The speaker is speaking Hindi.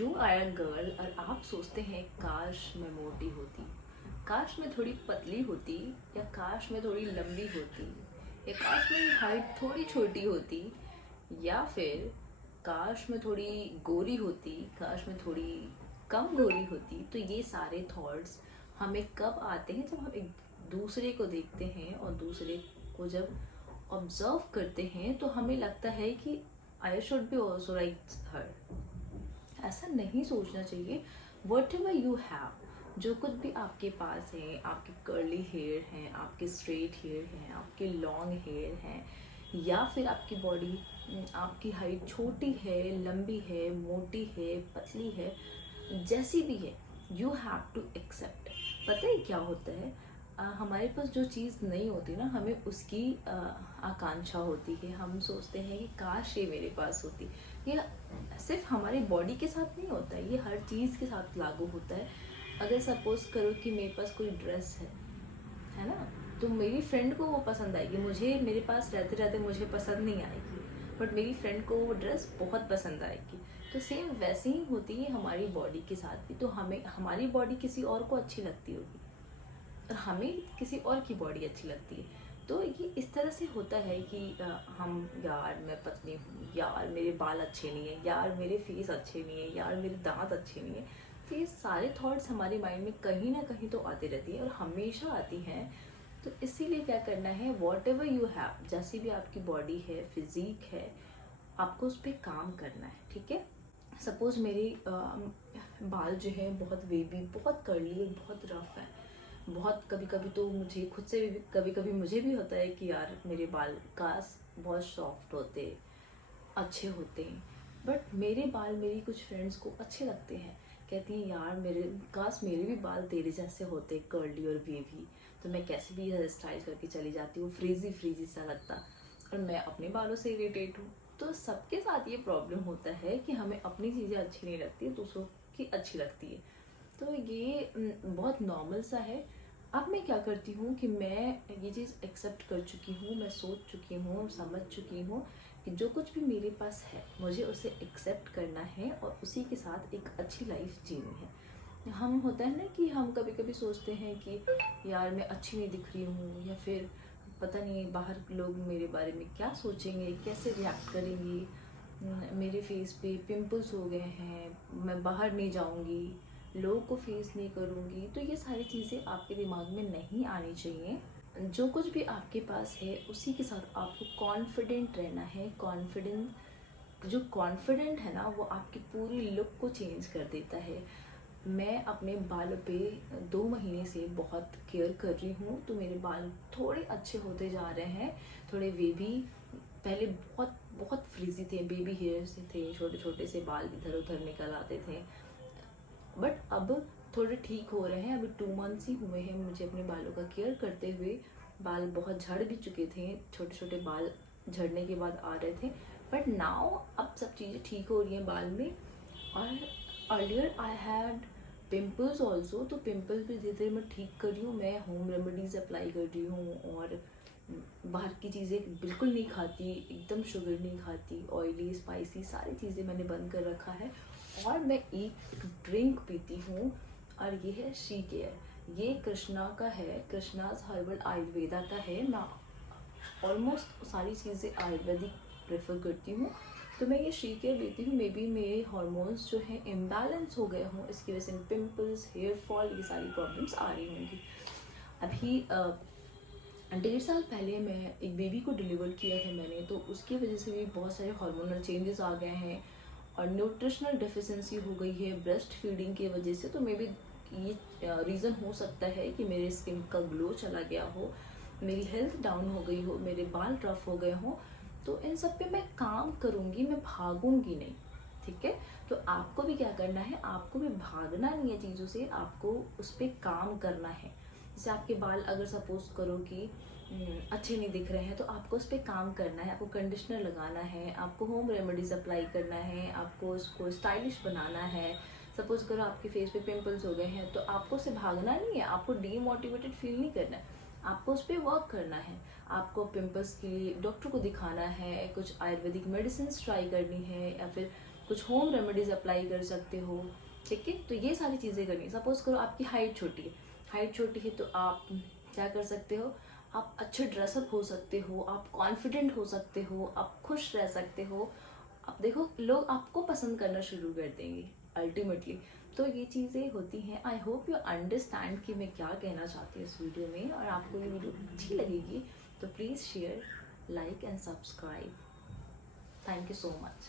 यू आर अ गर्ल और आप सोचते हैं काश मैं मोटी होती, काश मैं थोड़ी पतली होती, या काश मैं थोड़ी लंबी होती, या काश मेरी हाइट थोड़ी छोटी होती, या फिर काश मैं थोड़ी गोरी होती, काश मैं थोड़ी कम गोरी होती। तो ये सारे थॉट्स हमें कब आते हैं? जब हम एक दूसरे को देखते हैं और दूसरे को जब ऑब्जर्व करते हैं तो हमें लगता है कि I should be also like her. ऐसा नहीं सोचना चाहिए। वट एवर यू हैव, जो कुछ भी आपके पास है, आपके कर्ली हेयर हैं, आपके स्ट्रेट हेयर हैं, आपके लॉन्ग हेयर हैं, या फिर आपकी बॉडी, आपकी हाइट छोटी है, लंबी है, मोटी है, पतली है, जैसी भी है, यू हैव टू एक्सेप्ट। पता है क्या होता है? हमारे पास जो चीज़ नहीं होती ना, हमें उसकी आकांक्षा होती है। हम सोचते हैं कि काश ये मेरे पास होती। ये सिर्फ हमारी बॉडी के साथ नहीं होता है, ये हर चीज़ के साथ लागू होता है। अगर सपोज करो कि मेरे पास कोई ड्रेस है ना, तो मेरी फ्रेंड को वो पसंद आएगी, मुझे मेरे पास रहते रहते मुझे पसंद नहीं आएगी, बट मेरी फ्रेंड को वो ड्रेस बहुत पसंद आएगी। तो सेम वैसे ही होती है हमारी बॉडी के साथ भी। तो हमें हमारी बॉडी किसी और को अच्छी लगती होगी और हमें किसी और की बॉडी अच्छी लगती है। तो ये इस तरह से होता है कि हम, यार मैं पतली हूँ, यार मेरे बाल अच्छे नहीं है, यार मेरे फेस अच्छे नहीं है, यार मेरे दांत अच्छे नहीं है। तो ये सारे थॉट्स हमारे माइंड में कहीं ना कहीं तो आती रहती है और हमेशा आती हैं। तो इसीलिए क्या करना है, वॉट एवर यू हैव, जैसी भी आपकी बॉडी है, फिजिक है, आपको उस पर काम करना है। ठीक है? सपोज मेरे बाल जो है बहुत वेवी, बहुत कर्ली, बहुत रफ है, बहुत, कभी कभी तो मुझे खुद से भी, कभी कभी मुझे भी होता है कि यार मेरे बाल काश बहुत सॉफ्ट होते, अच्छे होते हैं। बट मेरे बाल मेरी कुछ फ्रेंड्स को अच्छे लगते हैं, कहती हैं यार मेरे, काश मेरे भी बाल तेरे जैसे होते, कर्ली और वेवी, तो मैं कैसे भी हेयर स्टाइल करके चली जाती हूँ, फ्रीजी फ्रीजी सा लगता, और मैं अपने बालों से इरिटेट हूँ। तो सबके साथ ये प्रॉब्लम होता है कि हमें अपनी चीज़ें अच्छी नहीं लगती, दूसरों की अच्छी लगती है। तो ये बहुत नॉर्मल सा है। अब मैं क्या करती हूँ कि मैं ये चीज़ एक्सेप्ट कर चुकी हूँ, मैं सोच चुकी हूँ, समझ चुकी हूँ कि जो कुछ भी मेरे पास है मुझे उसे एक्सेप्ट करना है और उसी के साथ एक अच्छी लाइफ जीनी है। हम, होता है ना कि हम कभी कभी सोचते हैं कि यार मैं अच्छी नहीं दिख रही हूँ, या फिर पता नहीं बाहर लोग मेरे बारे में क्या सोचेंगे, कैसे रिएक्ट करेंगे, मेरे फेस पे पिंपल्स हो गए हैं, मैं बाहर नहीं जाऊँगी, लोगों को फेस नहीं करूँगी। तो ये सारी चीज़ें आपके दिमाग में नहीं आनी चाहिए। जो कुछ भी आपके पास है उसी के साथ आपको कॉन्फिडेंट रहना है। जो कॉन्फिडेंट है ना, वो आपकी पूरी लुक को चेंज कर देता है। मैं अपने बालों पे 2 महीने से बहुत केयर कर रही हूँ, तो मेरे बाल थोड़े अच्छे होते जा रहे हैं, थोड़े वेवी। पहले बहुत बहुत फ्रीजी थे, बेबी हेयर्स थे, छोटे छोटे से बाल इधर उधर निकल आते थे, बट अब थोड़े ठीक हो रहे हैं। अभी 2 मंथ्स ही हुए हैं मुझे अपने बालों का केयर करते हुए। बाल बहुत झड़ भी चुके थे, छोटे छोटे बाल झड़ने के बाद आ रहे थे, बट नाउ अब सब चीज़ें ठीक हो रही हैं बाल में। और earlier I had pimples also, तो पिम्पल्स भी धीरे धीरे मैं ठीक कर रही हूँ। मैं होम रेमेडीज़ अप्लाई कर रही हूँ और बाहर की चीज़ें बिल्कुल नहीं खाती, एकदम शुगर नहीं खाती, ऑयली स्पाइसी सारी चीज़ें मैंने बंद कर रखा है। और मैं एक ड्रिंक पीती हूँ, और ये है शी केयर। ये कृष्णा का है, कृष्णाज हर्बल आयुर्वेदा का है। मैं ऑलमोस्ट सारी चीज़ें आयुर्वेदिक प्रेफर करती हूँ। तो मैं ये शी केयर लेती हूँ। मे बी मेरे हार्मोन्स जो हैं इम्बैलेंस हो गए हों, इसकी वजह से पिम्पल्स, हेयर फॉल, ये सारी प्रॉब्लम्स आ रही होंगी। अभी 1.5 साल पहले मैं एक बेबी को डिलीवर किया है मैंने, तो उसकी वजह से भी बहुत सारे हार्मोनल चेंजेस आ गए हैं और न्यूट्रिशनल डेफिशिएंसी हो गई है ब्रेस्ट फीडिंग की वजह से। तो मे बी ये रीज़न हो सकता है कि मेरे स्किन का ग्लो चला गया हो, मेरी हेल्थ डाउन हो गई हो, मेरे बाल रफ हो गए हों। तो इन सब पे मैं काम करूँगी, मैं भागूंगी नहीं। ठीक है? तो आपको भी क्या करना है, आपको भी भागना नहीं है चीज़ों से, आपको उस पर काम करना है। जैसे आपके बाल अगर सपोज करो कि अच्छे नहीं दिख रहे हैं, तो आपको उस पर काम करना है, आपको कंडीशनर लगाना है, आपको होम रेमेडीज़ अप्लाई करना है, आपको उसको स्टाइलिश बनाना है। सपोज करो आपके फेस पे पिंपल्स हो गए हैं, तो आपको उससे भागना नहीं है, आपको डीमोटिवेटेड फील नहीं करना है, आपको उस पर वर्क करना है। आपको पिंपल्स के लिए डॉक्टर को दिखाना है, कुछ आयुर्वेदिक मेडिसिन ट्राई करनी है, या फिर कुछ होम रेमेडीज अप्लाई कर सकते हो, ठीक है। तो ये सारी चीज़ें करनी। सपोज करो आपकी हाइट छोटी है तो आप क्या कर सकते हो, आप अच्छे ड्रेसअप हो सकते हो, आप कॉन्फिडेंट हो सकते हो, आप खुश रह सकते हो। आप देखो लोग आपको पसंद करना शुरू कर देंगे अल्टीमेटली। तो ये चीज़ें होती हैं। आई होप यू अंडरस्टैंड कि मैं क्या कहना चाहती हूँ इस वीडियो में, और आपको ये वीडियो अच्छी लगेगी तो please share, like and subscribe. Thank you so much.